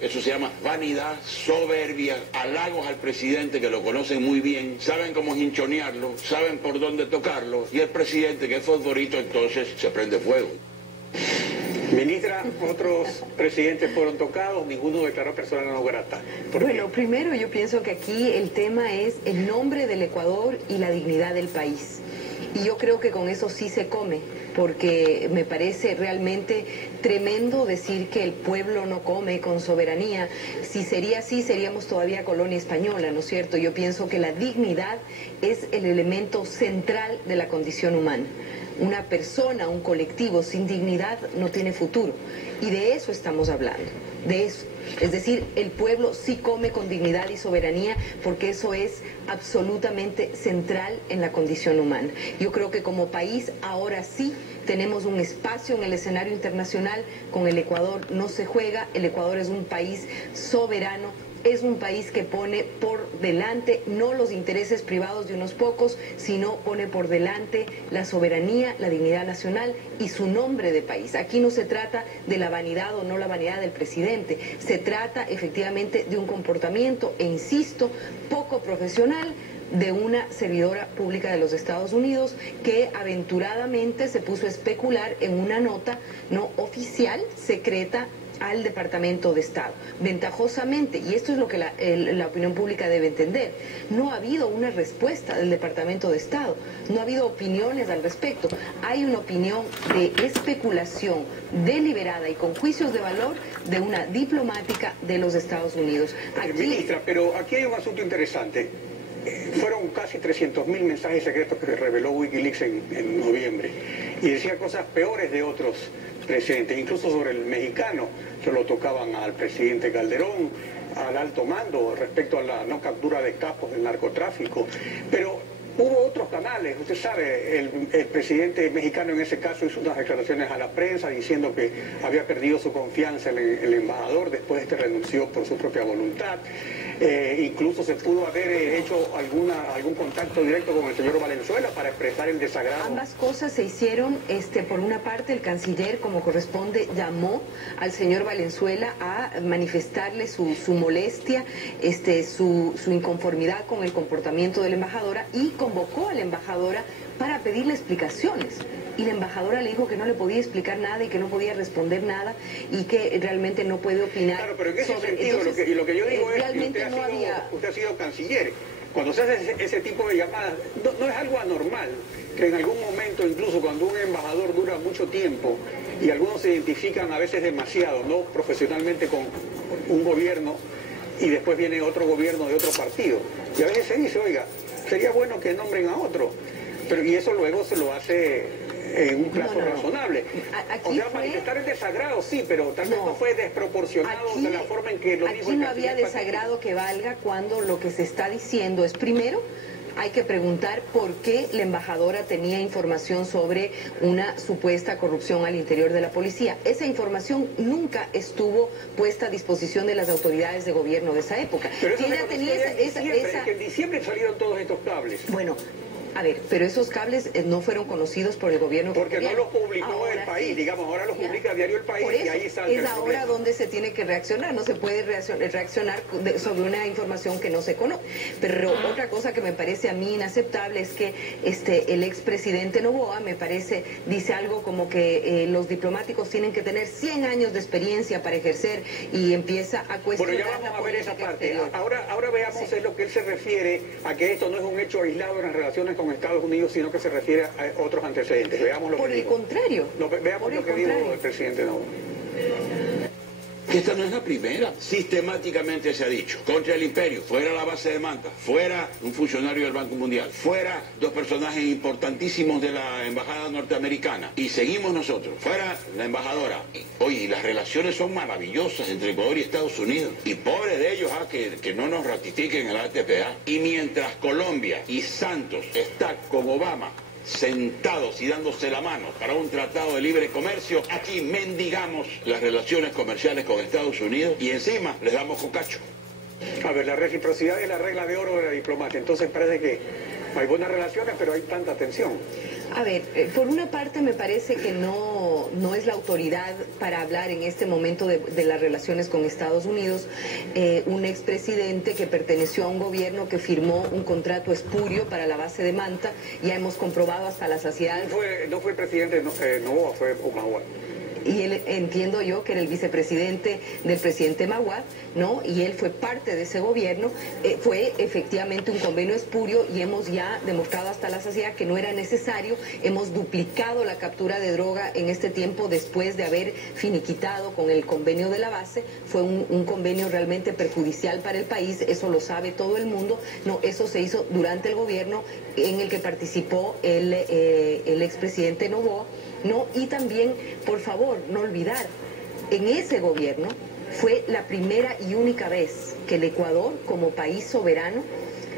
Eso se llama vanidad, soberbia, halagos al presidente que lo conocen muy bien, saben cómo hinchonearlo, saben por dónde tocarlo, y el presidente, que es fosforito, entonces se prende fuego. Ministra, otros presidentes fueron tocados, ninguno declaró persona no grata. Bueno, primero yo pienso que aquí el tema es el nombre del Ecuador y la dignidad del país. Y yo creo que con eso sí se come, porque me parece realmente tremendo decir que el pueblo no come con soberanía. Si sería así, seríamos todavía colonia española, ¿no es cierto? Yo pienso que la dignidad es el elemento central de la condición humana. Una persona, un colectivo sin dignidad no tiene futuro. Y de eso estamos hablando, de eso. Es decir, el pueblo sí come con dignidad y soberanía porque eso es absolutamente central en la condición humana. Yo creo que como país ahora sí tenemos un espacio en el escenario internacional. Con el Ecuador no se juega, el Ecuador es un país soberano. Es un país que pone por delante no los intereses privados de unos pocos, sino pone por delante la soberanía, la dignidad nacional y su nombre de país. Aquí no se trata de la vanidad o no la vanidad del presidente, se trata efectivamente de un comportamiento, e insisto, poco profesional, de una servidora pública de los Estados Unidos que aventuradamente se puso a especular en una nota no oficial, secreta, al Departamento de Estado. Ventajosamente, y esto es lo que la opinión pública debe entender, no ha habido una respuesta del Departamento de Estado, no ha habido opiniones al respecto. Hay una opinión de especulación deliberada y con juicios de valor de una diplomática de los Estados Unidos. Ministra, pero aquí hay un asunto interesante. Fueron casi 300.000 mensajes secretos que reveló Wikileaks en noviembre, y decía cosas peores de otros presidentes, incluso sobre el mexicano, que lo tocaban al presidente Calderón, al alto mando, respecto a la no captura de capos del narcotráfico. Pero hubo otros canales, usted sabe, el presidente mexicano en ese caso hizo unas declaraciones a la prensa diciendo que había perdido su confianza en el embajador, después renunció por su propia voluntad. Incluso se pudo haber hecho algún contacto directo con el señor Valenzuela para expresar el desagrado. Ambas cosas se hicieron. Por una parte, el canciller, como corresponde, llamó al señor Valenzuela a manifestarle su molestia, su inconformidad con el comportamiento de la embajadora, y convocó a la embajadora para pedirle explicaciones. Y la embajadora le dijo que no le podía explicar nada y que no podía responder nada y que realmente no puede opinar. Claro, pero en ese sentido, entonces, lo que yo digo es que usted ha sido canciller. Cuando se hace ese tipo de llamadas, no es algo anormal que en algún momento, incluso cuando un embajador dura mucho tiempo y algunos se identifican a veces demasiado, no profesionalmente con un gobierno, y después viene otro gobierno de otro partido. Y a veces se dice, oiga, sería bueno que nombren a otro. Y eso luego se lo hace en un plazo razonable. O sea, manifestar el desagrado, sí, pero tal vez no fue desproporcionado de la forma en que lo dijo. Aquí no había desagrado que valga cuando lo que se está diciendo es, primero, hay que preguntar por qué la embajadora tenía información sobre una supuesta corrupción al interior de la policía. Esa información nunca estuvo puesta a disposición de las autoridades de gobierno de esa época. Pero eso ella tenía es que en diciembre salieron todos estos cables. Bueno, a ver, pero esos cables no fueron conocidos por el gobierno. Porque no los publicó el país, sí, digamos, ahora los publica Diario El País y ahí sale. Es ahora donde se tiene que reaccionar, no se puede reaccionar sobre una información que no se conoce. Pero otra cosa que me parece a mí inaceptable es que el expresidente Noboa, me parece, dice algo como que los diplomáticos tienen que tener 100 años de experiencia para ejercer, y empieza a cuestionar. Bueno, ya vamos a ver esa parte. Ahora veamos es lo que él se refiere a que esto no es un hecho aislado en las relaciones con Estados Unidos, sino que se refiere a otros antecedentes. Veamos lo que dijo. Por el contrario. Veamos lo que dijo el presidente Noboa. Esta no es la primera. Sistemáticamente se ha dicho contra el imperio, fuera la base de Manta, fuera un funcionario del Banco Mundial, fuera dos personajes importantísimos de la embajada norteamericana, y seguimos nosotros, fuera la embajadora. Oye, las relaciones son maravillosas entre Ecuador y Estados Unidos, y pobre de ellos que no nos ratifiquen el ATPA. Y mientras Colombia y Santos está con Obama sentados y dándose la mano para un tratado de libre comercio, aquí mendigamos las relaciones comerciales con Estados Unidos y encima les damos cocacho. A ver, la reciprocidad es la regla de oro de la diplomacia. Entonces parece que hay buenas relaciones, pero hay tanta tensión. A ver, por una parte me parece que no es la autoridad para hablar en este momento de las relaciones con Estados Unidos, un expresidente que perteneció a un gobierno que firmó un contrato espurio para la base de Manta. Ya hemos comprobado hasta la saciedad. No fue el presidente Noboa, fue Humala. Y él, entiendo yo, que era el vicepresidente del presidente Maguad, ¿no? Y él fue parte de ese gobierno. Fue efectivamente un convenio espurio y hemos ya demostrado hasta la saciedad que no era necesario. Hemos duplicado la captura de droga en este tiempo después de haber finiquitado con el convenio de la base. Fue un convenio realmente perjudicial para el país, eso lo sabe todo el mundo. No, eso se hizo durante el gobierno en el que participó el expresidente Noboa. No, y también, por favor, no olvidar, en ese gobierno fue la primera y única vez que el Ecuador, como país soberano,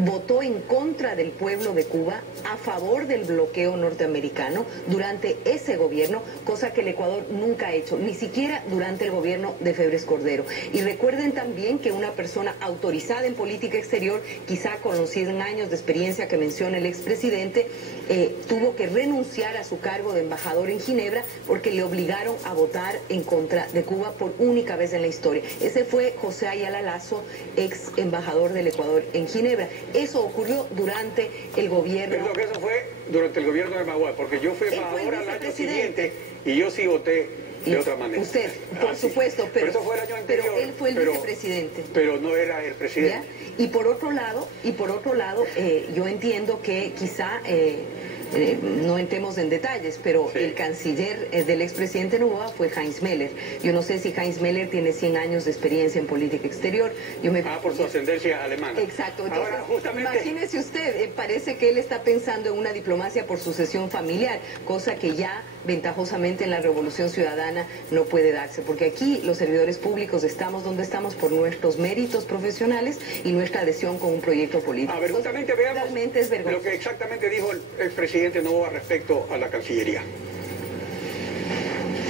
votó en contra del pueblo de Cuba, a favor del bloqueo norteamericano durante ese gobierno, cosa que el Ecuador nunca ha hecho, ni siquiera durante el gobierno de Febres Cordero. Y recuerden también que una persona autorizada en política exterior, quizá con los 100 años de experiencia que menciona el expresidente, tuvo que renunciar a su cargo de embajador en Ginebra porque le obligaron a votar en contra de Cuba por única vez en la historia. Ese fue José Ayala Lazo, ex embajador del Ecuador en Ginebra. Eso ocurrió durante el gobierno. Pero que eso fue durante el gobierno de Maguad, porque yo fui embajador al año siguiente y yo sí voté de otra manera. Usted, por supuesto, pero eso fue el año anterior, pero él fue el vicepresidente. Pero no era el presidente. ¿Ya? Y por otro lado, yo entiendo que quizá no entremos en detalles, pero sí, el canciller del expresidente Noboa fue Heinz Meller. Yo no sé si Heinz Meller tiene 100 años de experiencia en política exterior. Por su ascendencia alemana. Exacto. Entonces, ahora, justamente... imagínese usted, parece que él está pensando en una diplomacia por sucesión familiar, cosa que ya ventajosamente en la Revolución Ciudadana no puede darse, porque aquí los servidores públicos estamos donde estamos por nuestros méritos profesionales y nuestra adhesión con un proyecto político. A ver, justamente veamos realmente es vergonzoso lo que exactamente dijo el expresidente Noboa respecto a la Cancillería.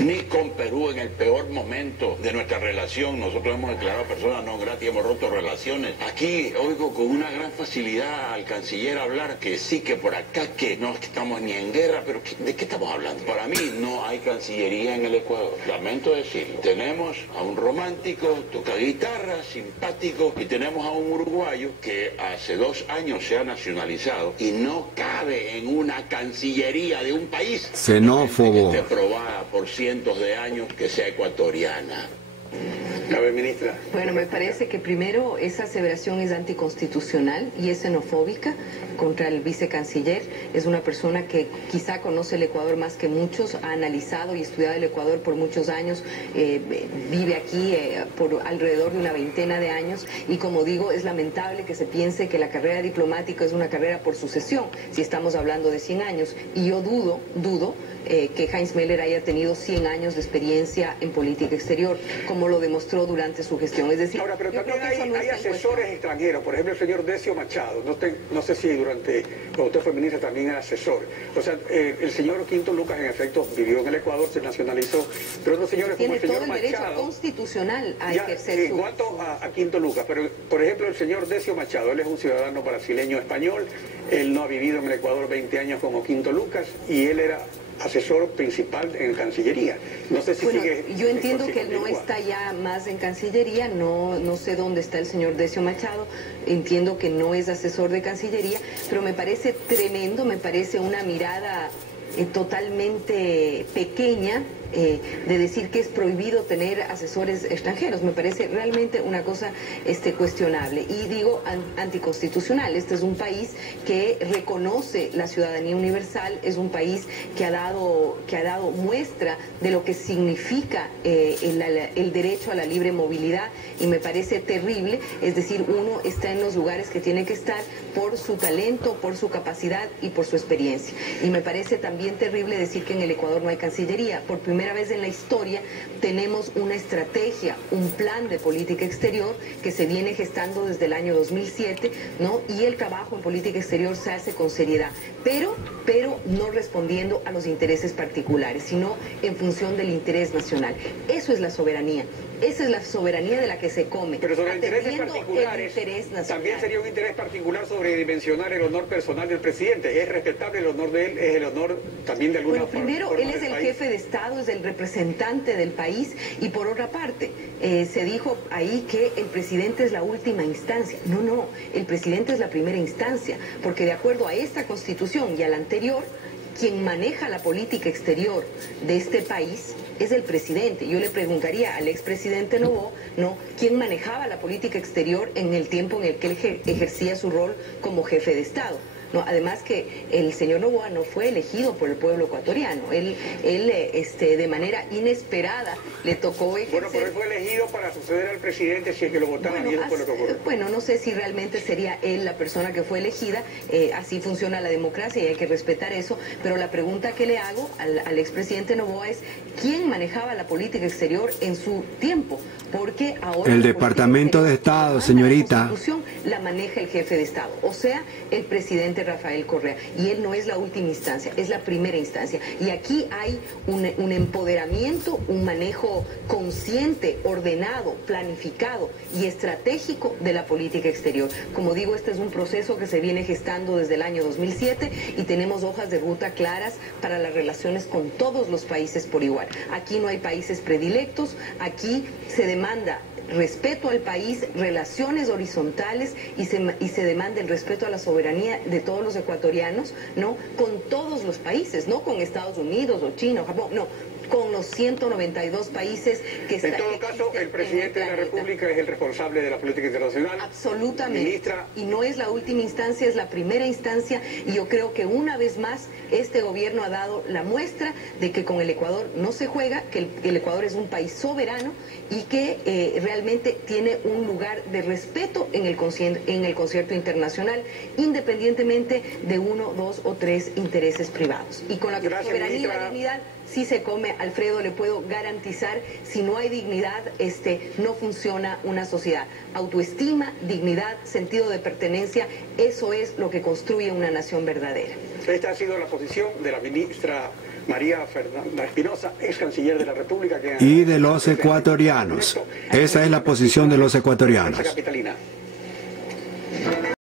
Ni con Perú en el peor momento de nuestra relación. Nosotros hemos declarado personas no gratas y hemos roto relaciones. Aquí oigo con una gran facilidad al canciller hablar que sí, que por acá, que no estamos ni en guerra, pero ¿de qué estamos hablando? Para mí no hay cancillería en el Ecuador. Lamento decirlo. Tenemos a un romántico, toca guitarra, simpático, y tenemos a un uruguayo que hace 2 años se ha nacionalizado y no cabe en una cancillería de un país xenófobo que esté probada por cientos de años que sea ecuatoriana. A ver, ministra. Bueno, me parece que primero esa aseveración es anticonstitucional y es xenofóbica contra el vicecanciller. Es una persona que quizá conoce el Ecuador más que muchos, ha analizado y estudiado el Ecuador por muchos años, vive aquí por alrededor de una veintena de años y, como digo, es lamentable que se piense que la carrera diplomática es una carrera por sucesión, si estamos hablando de 100 años. Y yo dudo que Heinz Meller haya tenido 100 años de experiencia en política exterior, como lo demostró durante su gestión. Es decir, ahora, pero también hay asesores extranjeros, por ejemplo el señor Decio Machado, no sé si cuando usted fue ministra también era asesor. O sea, el señor Quinto Lucas en efecto vivió en el Ecuador, se nacionalizó, pero otros señores como el señor Machado... Tiene todo el derecho constitucional a ejercer en cuanto a Quinto Lucas, pero por ejemplo el señor Decio Machado, él es un ciudadano brasileño español, él no ha vivido en el Ecuador 20 años como Quinto Lucas y él era asesor principal en Cancillería. No sé si sigue... Yo entiendo que él no está ya más en Cancillería, no sé dónde está el señor Decio Machado, entiendo que no es asesor de Cancillería, pero me parece tremendo, me parece una mirada totalmente pequeña de decir que es prohibido tener asesores extranjeros. Me parece realmente una cosa cuestionable y digo anticonstitucional. Este es un país que reconoce la ciudadanía universal, es un país que ha dado muestra de lo que significa el derecho a la libre movilidad y me parece terrible. Es decir, uno está en los lugares que tiene que estar por su talento, por su capacidad y por su experiencia. Y me parece también terrible decir que en el Ecuador no hay cancillería. Por primera vez en la historia tenemos una estrategia, un plan de política exterior que se viene gestando desde el año 2007, ¿no? Y el trabajo en política exterior se hace con seriedad, pero no respondiendo a los intereses particulares, sino en función del interés nacional. Eso es la soberanía. Esa es la soberanía de la que se come. Pero sobre intereses particulares, el interés nacional. también sería un interés particular sobredimensionar el honor personal del presidente. Es respetable el honor de él, es el honor también de alguna forma. Primero, él es el jefe de Estado, es el representante del país, y por otra parte, se dijo ahí que el presidente es la última instancia. No, el presidente es la primera instancia, porque de acuerdo a esta Constitución y a la anterior, quien maneja la política exterior de este país es el presidente. Yo le preguntaría al expresidente Noboa, ¿quién manejaba la política exterior en el tiempo en el que él ejercía su rol como jefe de Estado? Además que el señor Noboa no fue elegido por el pueblo ecuatoriano. Él de manera inesperada le tocó ejercer... Bueno, pero él fue elegido para suceder al presidente si es que lo votaron y eso fue lo que ocurrió. Bueno, no sé si realmente sería él la persona que fue elegida. Así funciona la democracia y hay que respetar eso. Pero la pregunta que le hago al expresidente Noboa es ¿quién manejaba la política exterior en su tiempo? Porque ahora... El Departamento de Estado, señorita. La Constitución la maneja el jefe de Estado, o sea, el presidente Rafael Correa, y él no es la última instancia, es la primera instancia. Y aquí hay un empoderamiento, un manejo consciente, ordenado, planificado y estratégico de la política exterior. Como digo, este es un proceso que se viene gestando desde el año 2007 y tenemos hojas de ruta claras para las relaciones con todos los países por igual. Aquí no hay países predilectos, aquí se demanda respeto al país, relaciones horizontales y se demanda el respeto a la soberanía de todos los ecuatorianos, con todos los países, no con Estados Unidos o China o Japón, con los 192 países que están. En todo caso, el presidente de la República es el responsable de la política internacional. Absolutamente. Ministra. Y no es la última instancia, es la primera instancia, y yo creo que una vez más este gobierno ha dado la muestra de que con el Ecuador no se juega, que el Ecuador es un país soberano y que realmente tiene un lugar de respeto en el concierto internacional, independientemente de 1, 2 o 3 intereses privados. Y con la soberanía y la dignidad sí se come. Alfredo, le puedo garantizar, si no hay dignidad, no funciona una sociedad. Autoestima, dignidad, sentido de pertenencia, eso es lo que construye una nación verdadera. Esta ha sido la posición de la ministra María Fernanda Espinosa, ex canciller de la República. Y de los ecuatorianos. Esa es la posición de los ecuatorianos. Capitalina.